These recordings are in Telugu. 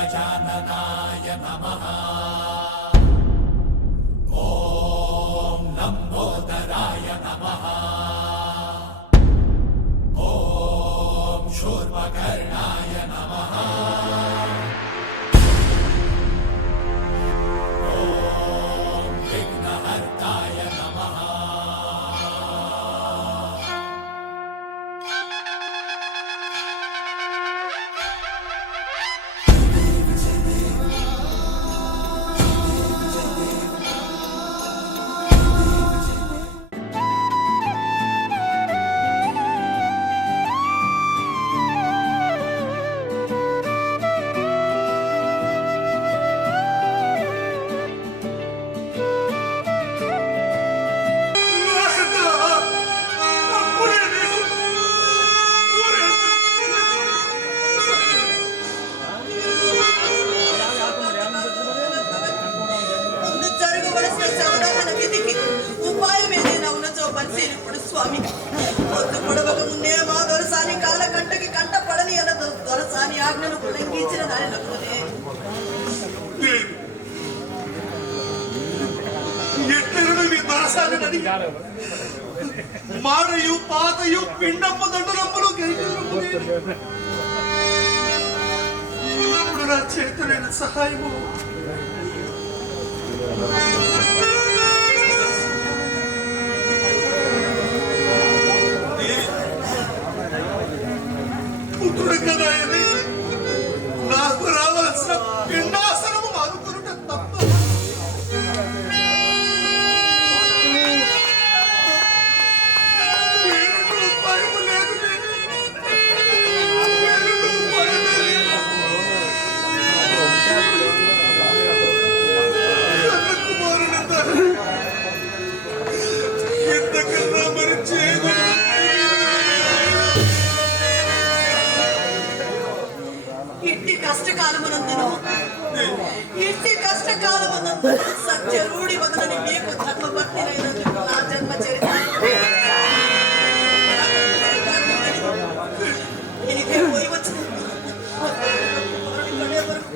गजाननाय नमः। మానడని మాడయు పాతయు పిండమ్మ దండలమ్మలు ఉన్నప్పుడు నా చేతులైన సహాయము. పుత్రుడు కదా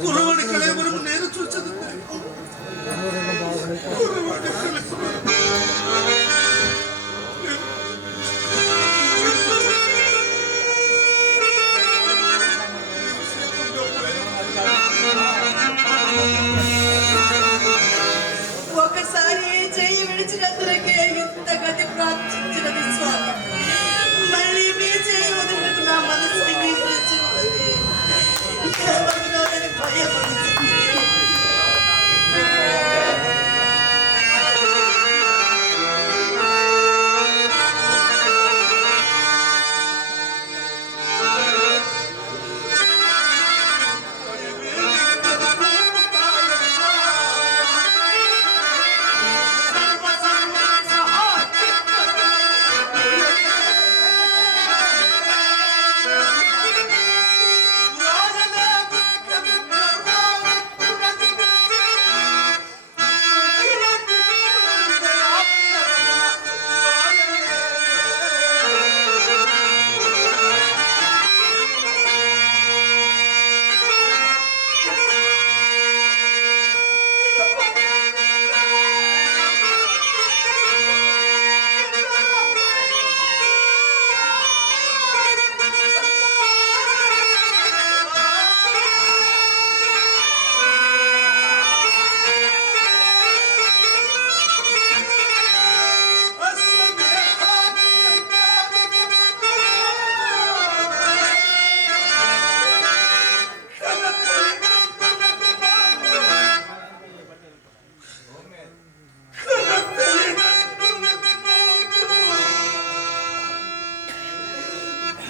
കുറവെടുക്കണേ.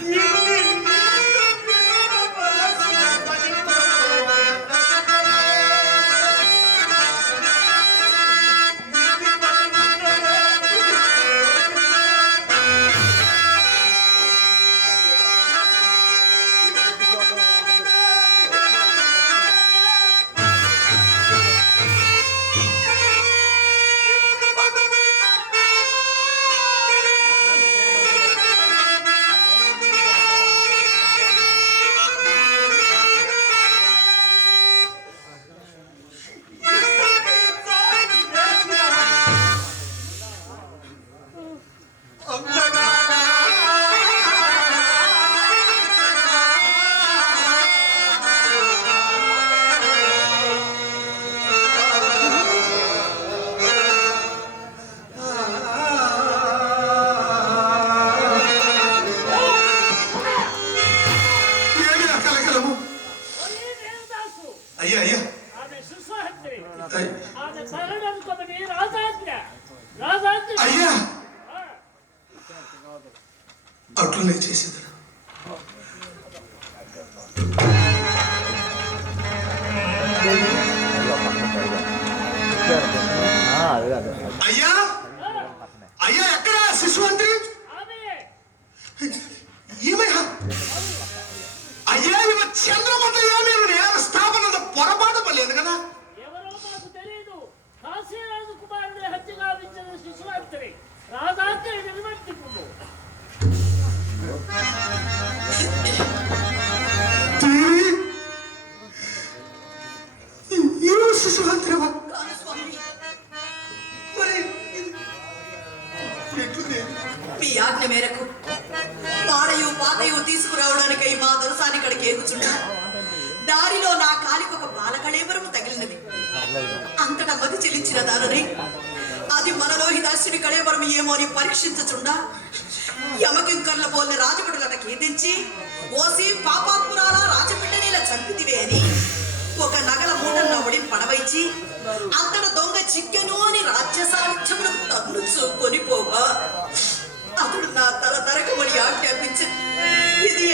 Yeah! చేసేది. అయ్యా! అయ్యా ఎక్కడ శిశువంతి? ఆమె ఏమయ్యా? అయ్యా ఇవ చంద్రమతయ్యా మీరు నేను స్థాపన పొరపాటు పడలేదు కదా? కాశీరాజు హత్య గావించిన ఇరు మీ ఆజ్ఞ మేరకు పాడయు పాతయు తీసుకురావడానికై మా దొరసాని ఇక్కడికి ఏగుచున్నా. దారిలో నా కాలికి ఒక బాలకళేవరము తగిలినది. అంతటా మతి చెల్లించిన దానని. అది మనలో లోహిదాసుని కళేవరం ఏమో అని పరీక్షించుచుండా యమకింకర్ల పోలిన రాజభటులట కీర్తించి ఓసి పాపాత్మురాల రాజపిల్లనేల చంపితివే అని. ఒక నగల మూటన్న ఒడిని పడవైచి అంతట దొంగ చిక్కెను అని రాజ్య సాహిత్యమును తన్ను చూకొని పోగా అతడు నా తల నరకమని ఆజ్ఞాపించి ఇది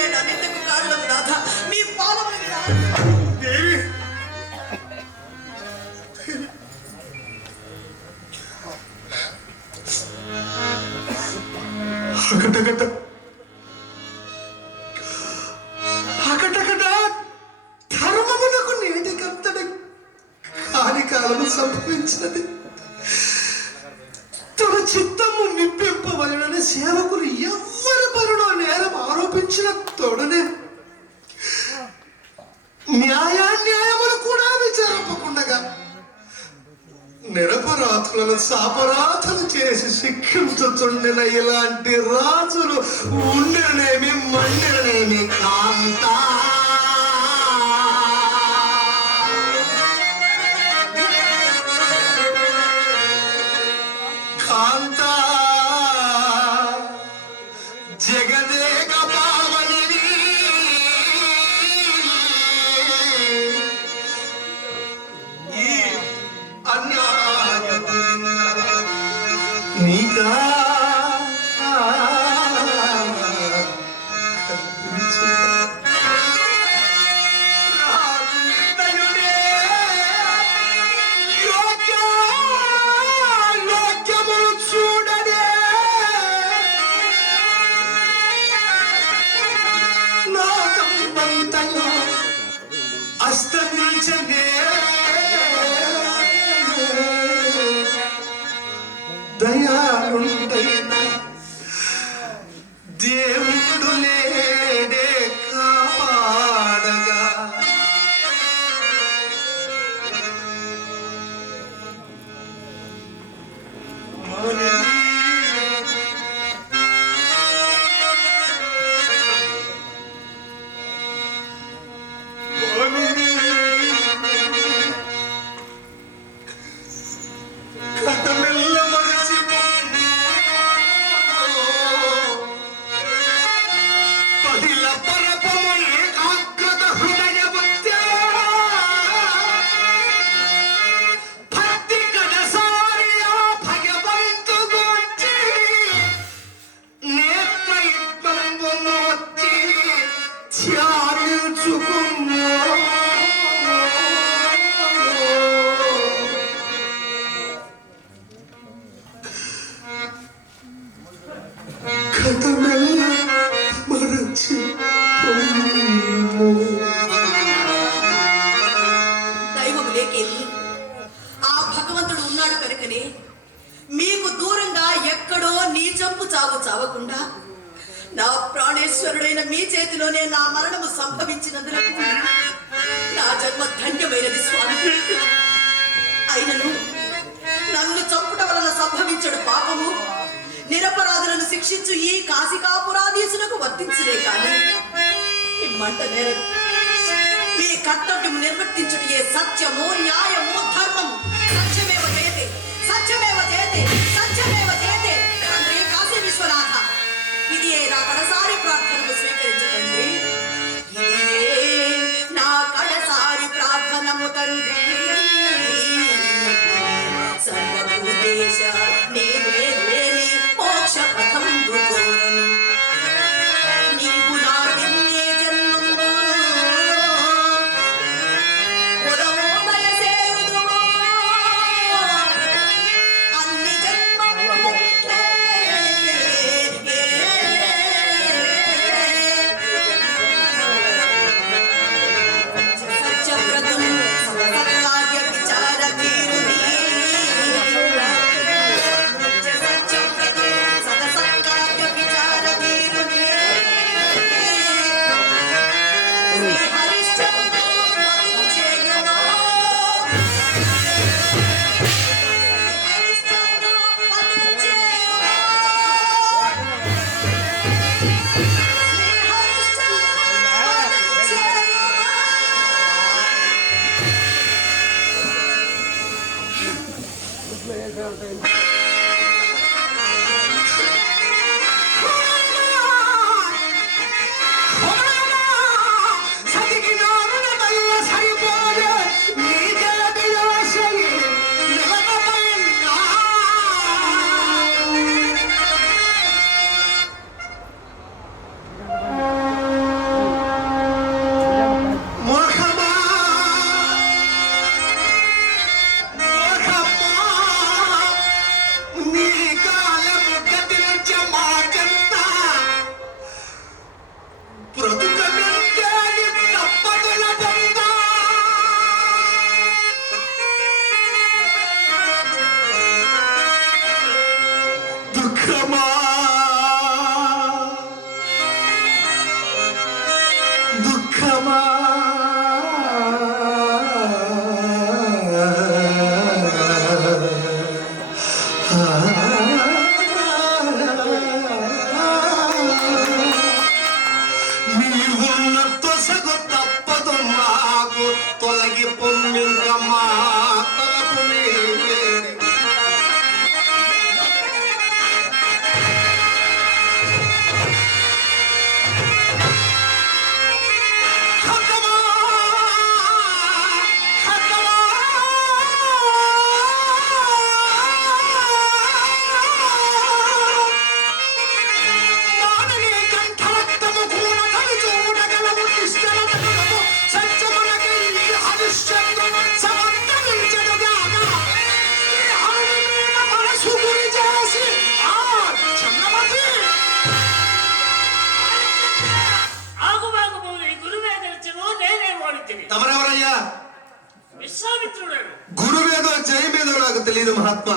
నిరపరాధులను సాపరాధులు చేసి శిక్షించుతుండిన ఇలాంటి రాజులు ఉండిననేమి మండిననేమి కాంతా. కాశికాపురాధీసులకు కానీ కాని మంట నేరదు. మీ కర్తవ్యం నిర్వర్తించుట ఏ సత్యము న్యాయము ధర్మము తెలియదు మహాత్మా.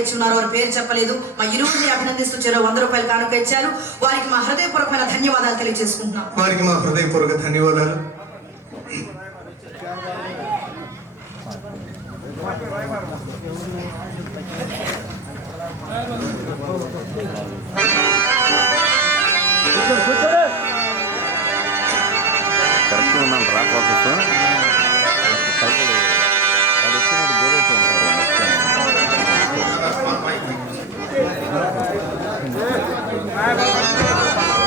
కానుక ఇచ్చున్నారు వారి పేరు చెప్పలేదు. మా ఇరువురిని అభినందిస్తూ చెరో వంద రూపాయలు కానుక ఇచ్చారు. వారికి మా హృదయపూర్వకమైన ధన్యవాదాలు తెలియజేసుకుంటున్నాం. వారికి మా హృదయపూర్వక ధన్యవాదాలు. కరెక్ట్ ఉన్నాను రా ప్రాసెస్ Thank you.